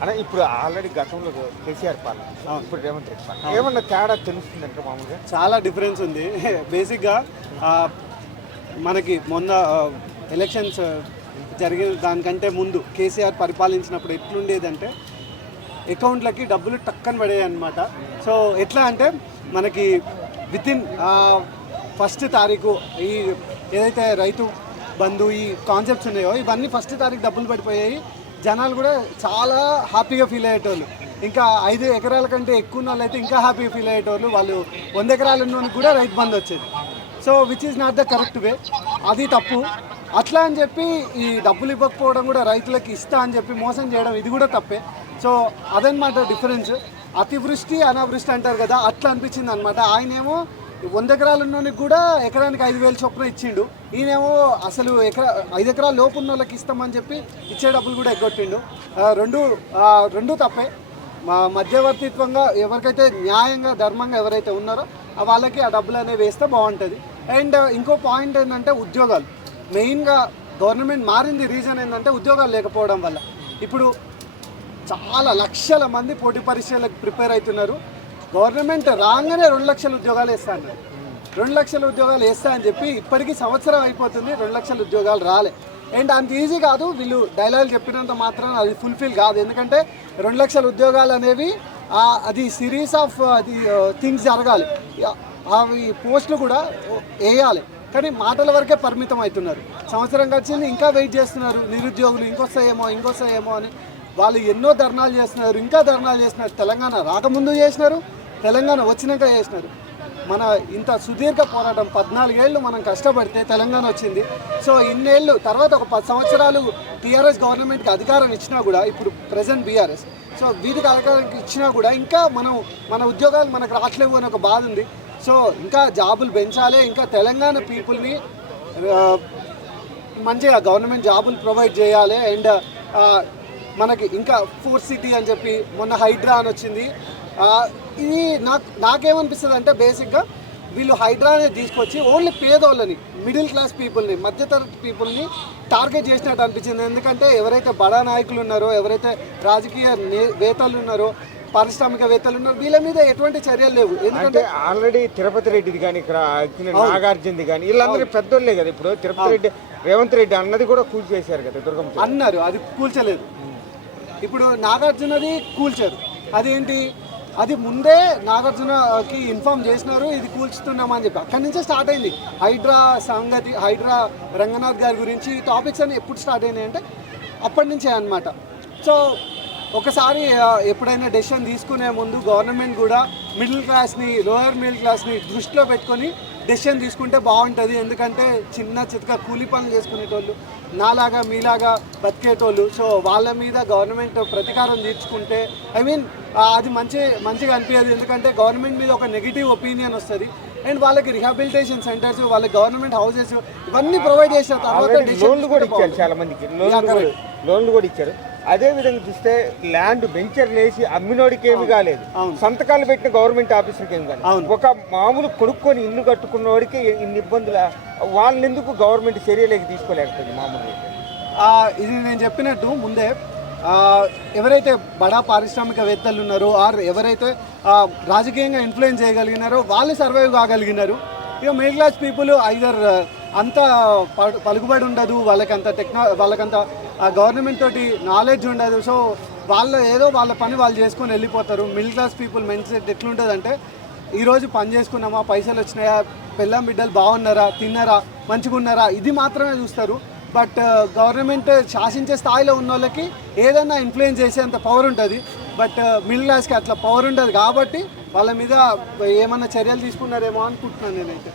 అలా ఇప్పుడు ఆల్రెడీ గతంలో కేసీఆర్ పాలన, ఇప్పుడు రేవంత్ రెడ్డి పాలన ఏమన్నా తేడా తెలుస్తుందంటే మామూలుగా చాలా డిఫరెన్స్ ఉంది. బేసిక్గా మనకి మొన్న ఎలక్షన్స్ జరిగిన దానికంటే ముందు కేసీఆర్ పరిపాలించినప్పుడు ఎట్లుండేదంటే అకౌంట్లకి డబ్బులు టక్కన పడేవి అనమాట. సో ఎట్లా అంటే మనకి వితిన్ ఫస్ట్ తారీఖు ఈ ఏదైతే రైతు బంధు ఈ కాన్సెప్ట్స్ ఉన్నాయో ఇవన్నీ ఫస్ట్ తారీఖు డబ్బులు పడిపోయాయి. జనాలు కూడా చాలా హ్యాపీగా ఫీల్ అయ్యేటోళ్ళు. ఇంకా 5 ఎకరాల కంటే ఎక్కువ ఉన్న వాళ్ళు అయితే ఇంకా హ్యాపీగా ఫీల్ అయ్యేటోళ్ళు. వాళ్ళు 100 ఎకరాలు ఉన్న కూడా రైతు బంధు వచ్చేది. So which is not the correct way, అది తప్పు. అట్లా అని చెప్పి ఈ డబ్బులు ఇవ్వకపోవడం కూడా రైతులకి ఇస్తా అని చెప్పి మోసం చేయడం ఇది కూడా తప్పే. సో అదనమాట డిఫరెన్స్. అతివృష్టి అనావృష్టి అంటారు కదా, అట్లా అనిపించింది అనమాట. ఆయనేమో 100 ఎకరాలు ఉన్నోనికి కూడా ఎకరానికి 5,000 చొప్పున ఇచ్చిండు. ఈయనేమో అసలు 5 ఎకరాల లోపు ఉన్న వాళ్ళకి ఇస్తామని చెప్పి ఇచ్చే డబ్బులు కూడా ఎగ్గొట్టిండు. రెండు తప్పే. మధ్యవర్తిత్వంగా ఎవరికైతే న్యాయంగా ధర్మంగా ఎవరైతే ఉన్నారో వాళ్ళకి ఆ డబ్బులు అనేవి వేస్తే బాగుంటుంది. అండ్ ఇంకో పాయింట్ ఏంటంటే ఉద్యోగాలు. మెయిన్గా గవర్నమెంట్ మారింది రీజన్ ఏంటంటే ఉద్యోగాలు లేకపోవడం వల్ల. ఇప్పుడు చాలా లక్షల మంది పోటీ పరీక్షలకు ప్రిపేర్ అవుతున్నారు. గవర్నమెంట్ రాగానే 2 లక్షల ఉద్యోగాలు వేస్తా అన్నారు. 2 లక్షల ఉద్యోగాలు వేస్తా అని చెప్పి ఇప్పటికీ సంవత్సరం అయిపోతుంది, 2 లక్షల ఉద్యోగాలు రాలే. అండ్ అంత ఈజీ కాదు, వీళ్ళు డైలాగ్ చెప్పినంత మాత్రం అది ఫుల్ఫిల్ కాదు. ఎందుకంటే 2 లక్షల ఉద్యోగాలు అనేవి అది సిరీస్ ఆఫ్ అది థింగ్స్ జరగాలి. అవి పోస్టులు కూడా వేయాలి, కానీ మాటల వరకే పరిమితం అవుతున్నారు. సంవత్సరం వచ్చింది ఇంకా వెయిట్ చేస్తున్నారు నిరుద్యోగులు, ఇంకొస్తాయేమో అని. వాళ్ళు ఎన్నో ధర్నాలు చేస్తున్నారు, ఇంకా ధర్నాలు చేస్తున్నారు. తెలంగాణ రాకముందు చేసినారు, తెలంగాణ వచ్చినాక చేసినారు. మన ఇంత సుదీర్ఘ పోరాటం 14 ఏళ్ళు మనం కష్టపడితే తెలంగాణ వచ్చింది. సో ఇన్నేళ్ళు తర్వాత ఒక 10 సంవత్సరాలు టీఆర్ఎస్ గవర్నమెంట్కి అధికారం ఇచ్చినా కూడా, ఇప్పుడు ప్రజెంట్ బీఆర్ఎస్, సో వీటికి అధికారం ఇచ్చినా కూడా ఇంకా మన ఉద్యోగాలు మనకు రావట్లేవు అని ఒక బాధ ఉంది. సో ఇంకా జాబులు పెంచాలి, ఇంకా తెలంగాణ పీపుల్ని మంచిగా గవర్నమెంట్ జాబులు ప్రొవైడ్ చేయాలి. అండ్ మనకి ఇంకా 4th సిటీ అని చెప్పి మొన్న హైడ్రా అని వచ్చింది. ఇది నాకేమనిపిస్తుంది అంటే బేసిక్గా వీళ్ళు హైడ్రా అనేది తీసుకొచ్చి ఓన్లీ పేదోళ్ళని, మిడిల్ క్లాస్ పీపుల్ని, మధ్యతరగతి పీపుల్ని టార్గెట్ చేసినట్టు అనిపించింది. ఎందుకంటే ఎవరైతే బడా నాయకులు ఉన్నారో, ఎవరైతే రాజకీయ వేత్తలు ఉన్నారో, పారిశ్రామికవేత్తలు ఉన్నారు, వీళ్ళ మీద ఎటువంటి చర్యలు లేవు. ఎందుకంటే ఆల్రెడీ తిరుపతి రెడ్డిది కానీ, ఇక్కడ నాగార్జునది కానీ వీళ్ళందరూ పెద్దోళ్ళే కదా. ఇప్పుడు తిరుపతి రెడ్డి రేవంత్ రెడ్డి అన్నది కూడా కూల్చేశారు కదా, దుర్గమ్మ అన్నారు, అది కూల్చలేదు. ఇప్పుడు నాగార్జునది కూల్చారు. అదేంటి, అది ముందే నాగార్జునకి ఇన్ఫార్మ్ చేసినారు ఇది కూల్చుతున్నామని చెప్పి. అక్కడి నుంచే స్టార్ట్ అయింది హైడ్రా సంగతి. హైడ్రా రంగనాథ్ గారి గురించి టాపిక్స్ అని ఎప్పుడు స్టార్ట్ అయినాయి అంటే అప్పటి నుంచే అనమాట. సో ఒకసారి ఎప్పుడైనా డెసిషన్ తీసుకునే ముందు గవర్నమెంట్ కూడా మిడిల్ క్లాస్ని, లోయర్ మిడిల్ క్లాస్ని దృష్టిలో పెట్టుకొని డెసిషన్ తీసుకుంటే బాగుంటుంది. ఎందుకంటే చిన్న చితక కూలీ పనులు చేసుకునేటోళ్ళు, నాలాగా మీలాగా బతికేటోళ్ళు. సో వాళ్ళ మీద గవర్నమెంట్ ప్రతీకారం తీర్చుకుంటే అది మంచిగా అనిపించదు. ఎందుకంటే గవర్నమెంట్ మీద ఒక నెగిటివ్ ఒపీనియన్ వస్తుంది. అండ్ వాళ్ళకి రిహాబిలిటేషన్ సెంటర్స్, వాళ్ళకి గవర్నమెంట్ హౌసెస్ ఇవన్నీ ప్రొవైడ్ చేసిన తర్వాత లోన్లు కూడా ఇచ్చారు, చాలా మందికి లోన్లు కూడా ఇచ్చారు. అదే విధంగా చూస్తే ల్యాండ్ వెంచర్లు వేసి అమ్మినోడికి ఏమి కాలేదు, సంతకాలు పెట్టిన గవర్నమెంట్ ఆఫీసర్కి ఏమి కాలేదు. ఒక మామూలు కొనుక్కొని ఇల్లు కట్టుకున్నవాడికి ఇన్ని ఇబ్బందులు. వాళ్ళని ఎందుకు గవర్నమెంట్ చర్యలేక తీసుకోలేకపోతుంది మామూలుగా? ఇది నేను చెప్పినట్టు ముందే ఎవరైతే బడా పారిశ్రామికవేత్తలు ఉన్నారో, ఆర్ ఎవరైతే రాజకీయంగా ఇన్ఫ్లుయెన్స్ చేయగలిగినారో వాళ్ళు సర్వైవ్ కాగలిగినారు. ఇక మిడిల్ క్లాస్ పీపుల్ ఐదర్ అంత పలుకుబడి ఉండదు, వాళ్ళకంత గవర్నమెంట్ తోటి నాలెడ్జ్ ఉండదు. సో వాళ్ళ పని వాళ్ళు చేసుకొని వెళ్ళిపోతారు. Middle class people mind set ఎట్లుంటుందంటే, ఈరోజు పని చేసుకున్నామా, పైసలు వచ్చినాయా, పిల్లం బిడ్డలు బాగున్నారా, తిన్నారా, మంచిగా ఉన్నారా, ఇది మాత్రమే చూస్తారు. బట్ గవర్నమెంట్ శాసించే స్థాయిలో ఉన్న వాళ్ళకి ఏదైనా ఇన్ఫ్లుయెన్స్ చేసేంత పవర్ ఉంటుంది. బట్ మిడిల్ క్లాస్కి అట్లా పవర్ ఉండదు. కాబట్టి వాళ్ళ మీద ఏమన్నా చర్యలు తీసుకున్నారేమో అనుకుంటున్నాను నేనైతే.